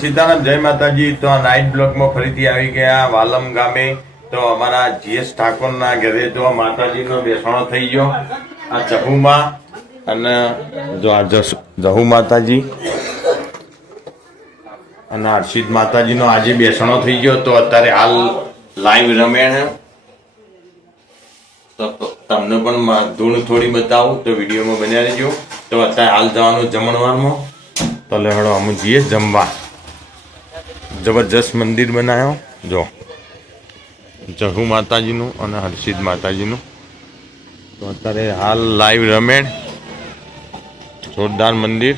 સીતારામ, જય માતાજી. તો આ નાઇટ બ્લોકમાં ફરીથી આવી ગયા વાલમ ગામે. તો અમારા જીએસ ઠાકોરના ઘરે તો માતાજીનો બેસણો થઈ ગયો આ જહુમાં. અને જો આ જહુ માતાજી. અને હર્ષિત માતાજીનો આજે બેસણો થઈ ગયો. તો અત્યારે હાલ લાઈવ રમેણ તો તમને પણ ધૂળ થોડી બતાવું. તો વિડીયોમાં બન્યા રહેજો. તો અત્યારે હાલ જવાનું જમણવારમાં. તો લેવડો અમે જઈએ જમવા. જબરજસ્ત મંદિર બનાવ્યો જો. જહુ માતાજીનું અને હર્ષિદ માતાજીનું. તો અત્યારે હાલ લાઈવ રમેણ. જોરદાર મંદિર.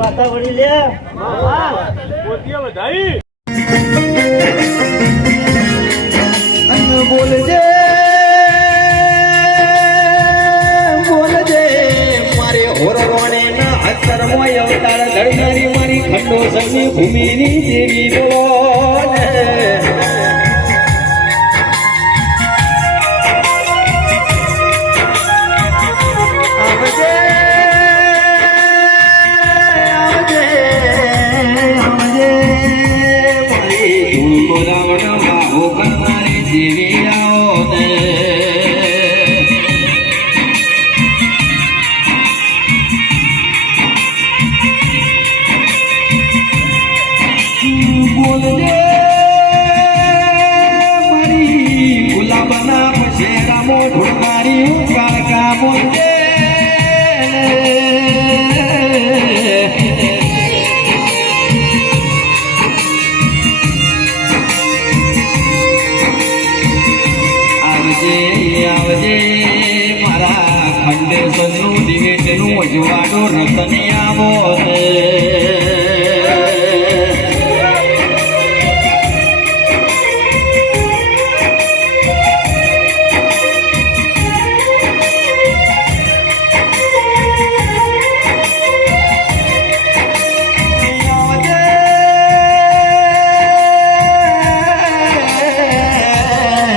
વાતાવરણ લે. બોલજે બોલજે, મારે હોરવાણે ના અક્ષર મોય અવતાર ધરનારી મારી ખંડો સની ભૂમિની દેવી બોલ. દિવેટનું રતનિયા રતની આવો રે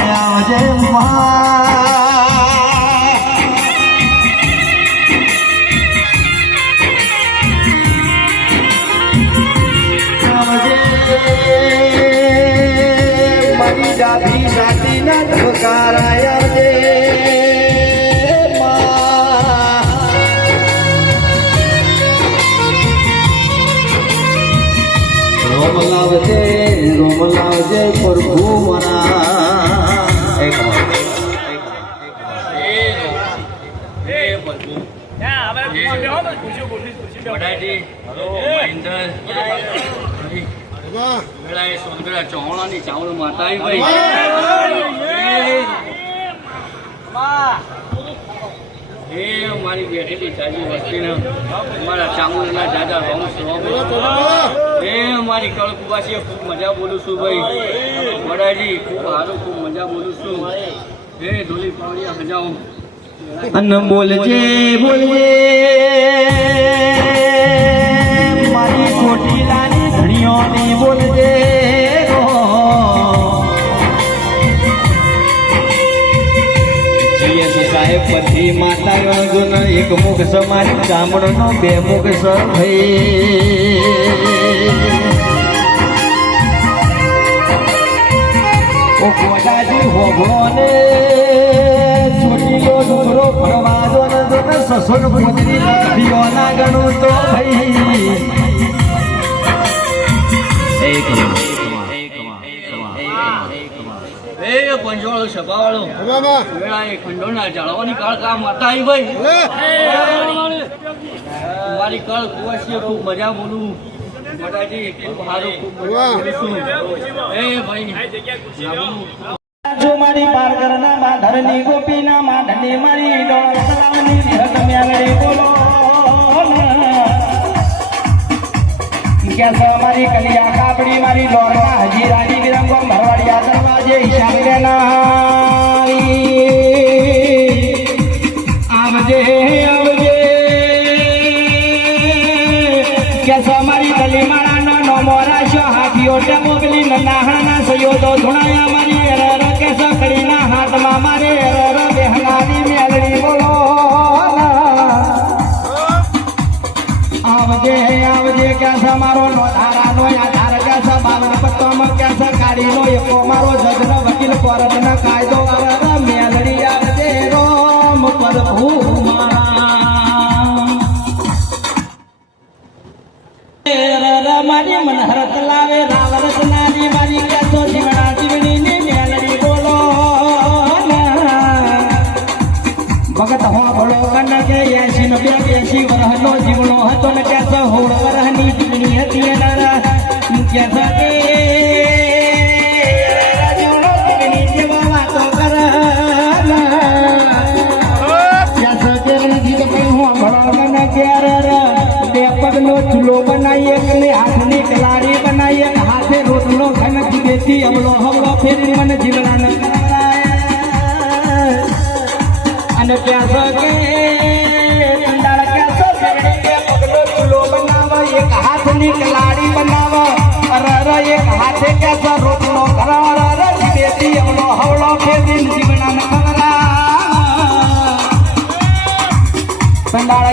ડાબી રોમ લાવજે રોમ લાવજે પ્રભુ મના એક ચૌહાણાની ચાવલ માતા આવી ભાઈ એ અમારી બેઠેલી જાજી વસ્તીને અમારા ચામુંડના દાદા વંશ એ અમારી કળકુવાસીએ ખૂબ મજા બોલું છું ભાઈ. વડાજી, ખૂબ સારું ખૂબ મજા બોલું છું. એ ધોલી પાવડિયા હજાઓ અન બોલજે બોલજે. મારી ચોટીલાની ધણીઓની બોલજે. સાહેબ માતા ગણગુણ એક મુખ સમાજ ગામડનો બે મુખ સ ભાઈ ઓ ગોડાજી હોભળો ને ચોટીલો ડુંગરો ને સસુર પોતરી લખીઓ ના ગણું તો ભાઈ. એ પંચવાળો સભાવાળો. વેળાએ ખંડોના જાળવાની કાળ કામ હતા ભાઈ. મારી કાળ કુવાસીએ ખૂબ મજા બોલું. મટાજી ખૂબ સારું ખૂબ એ ભાઈ. જો મારી પારકરના માધરની ગોપીના માધની મારી ડોળાની વિહત મ્યાલડી બોલો. ક્યાં મારી કલિયા કાપડી મારી ડોળના હજી આવજે કે મારો નો ધારા નો આધાર કે બાવન પત્તમ કે કાઢી નો એકો મારો જજનો વકીલ કોરટ ના કાયદો અરર મેલડી આવજે રોમ પ્રભુ મારા ની. ભગત હો ભળો કન કે એસી નો બે એસી વરહ નો જીવણો હતો ને ક્યાંતો હોળ વરહની અને ત્યાં કે કંડાળ ક્યાં બે પગનો ચૂલો બનાવો એક હાથની કલાડી બનાવો અરે અરે એક હાથે ક્યાં રોટલો કરાવો અરે અરે દેતી અમલો હવલો ફેરી જીવડા ન સંડાળ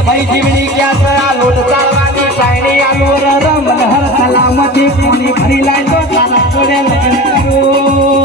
ભાઈ જીવણી ક્યાં આ લોટ ચાલવાની સાયણી આલુ રર મનહર સલામતી કોની ફરી લાગ્યો તારા જોડે લગ્ન કરું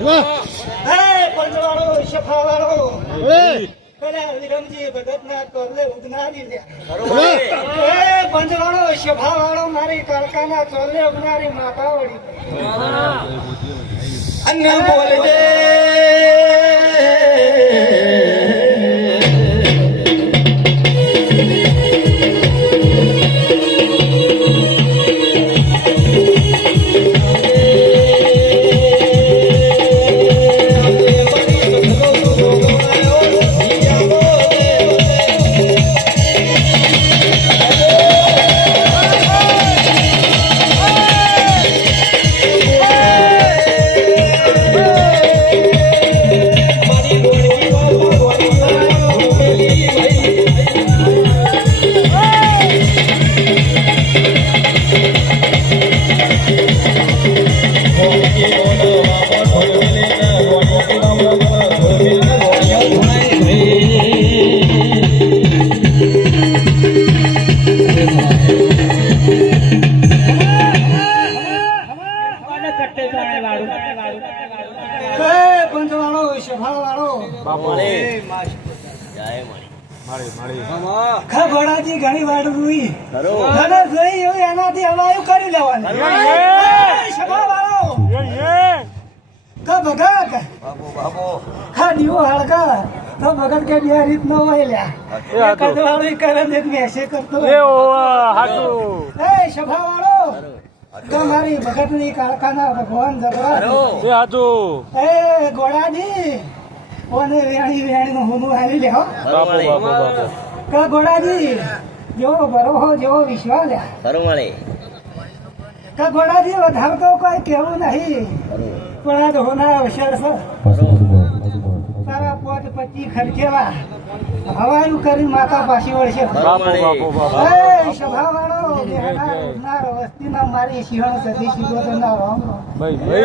왜? 에이, 벌써 바로, 시작하라고. 왜? વિરમજી ભગતના કોરલે ઉગનારી લે હે પંચવાળો શફાવાળો મારી કાળકાના ચોરલે ઉગનારી માતાવડી અન્ન બોલજે. હે ખબડાજી ઘણી વાર રૂઈ ઘરે જોઈ એવું એનાથી હવાયું કરી લેવાનું. ભગત. દીવો હળકા તો ભગત કે બે રીત નો હોય લ્યા. એક વાળો કરે ને મેસે કરતો એ શફાવાળો તમારી ભગતની કારખાના ભગવાન જબરા એ ગોડાજી ઓને વેણી વેણી નું હું. આવી લે હો કે ગોડાજી જેવો બરોહો જેવો વિશ્વાસ. લે કે ગોડાજી વધારે તો કોઈ કેવું નહીં. પણ આજ હોના અવસર છે. તારા પોત પચી ખર્ચેલા. હવાયું કરી માતા પાછી વળશે. એ સભાવાળો બેહનાર ઉડનાર મારી સિંહણ સધી સીધો જનાર રામ રામ. એ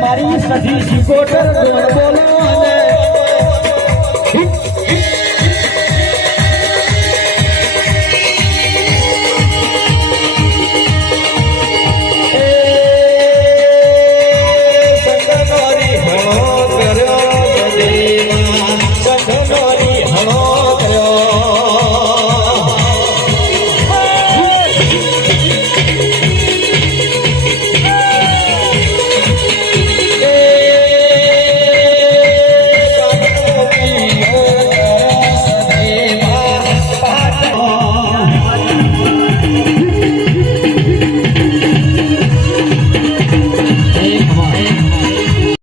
મારી સધી શિકોટર બોલો